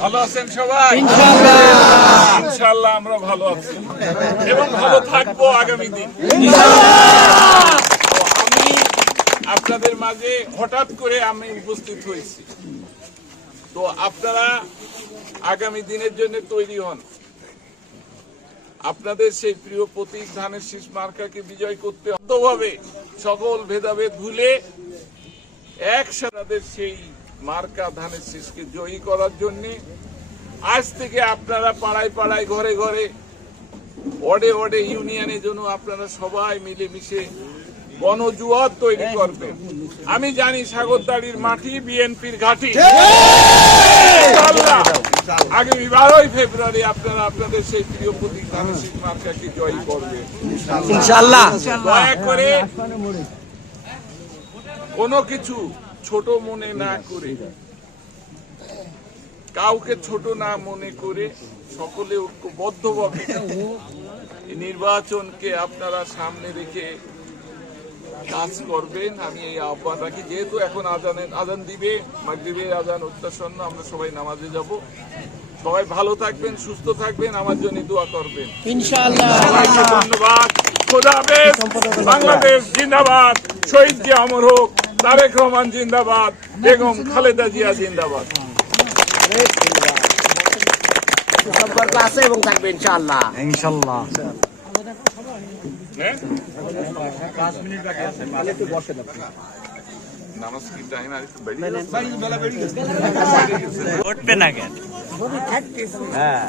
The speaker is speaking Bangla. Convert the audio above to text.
ভালো আছেন সবাই? ইনশাল্লাহ আমরা ভালো আছি। এবং ভালো থাকব আগামী দিন। আমি আপনাদের মাঝে হঠাৎ করে আমি উপস্থিত হয়েছি। তো আপনারা আগামী দিনের জন্য তৈরি হন। আপনাদের সেই প্রিয় প্রতীক ধানের শীষ মার্কাকে বিজয় করতে ভাবে সকল ভেদাভেদ ভুলে একসাথে সেই মার্কা ধানের শীষকে জয়ী করার জন্য আজ থেকে আপনারা পাড়ায় পাড়ায় ঘরে ঘরে ওয়ার্ডে ওয়ার্ডে ইউনিয়নের জন্য আপনারা সবাই মিলে মিশে গণজুয়ার তৈরি করবেন। আমি জানি সাগরদাড়ির মাটি বিএনপির ঘাঁটি। আগামী বারোই ফেব্রুয়ারি আপনারা আপনাদের সেই প্রিয় প্রতীক ধানের শীষ মার্কাকে জয়ী করবেন। দয়া করে কোনো কিছু ছোট মনে না করে। কাউকে ছোট না মনে করে সকলে ঐক্যবদ্ধভাবে নির্বাচনকে আপনারা সামনে রেখে কাজ করবেন। আমি এই আহ্বান রাখি। যেহেতু এখন আজানের আজান দিবে মাগরিবের আজান অত্যাসন্ন আমরা সবাই নামাজে যাব। সবাই ভালো থাকবেন সুস্থ থাকবেন আমার জন্য দোয়া করবেন। ধন্যবাদ। খোদা বাংলাদেশ জিন্দাবাদ। শহীদ জি অমর হোক। তারেক রহমান জিন্দাবাদ বেগম খালেদা জিয়া জিন্দাবাদ। সম্পর্ক আছে এবং থাকবে ইনশাল্লাহ? উঠবে না কেন? হ্যাঁ।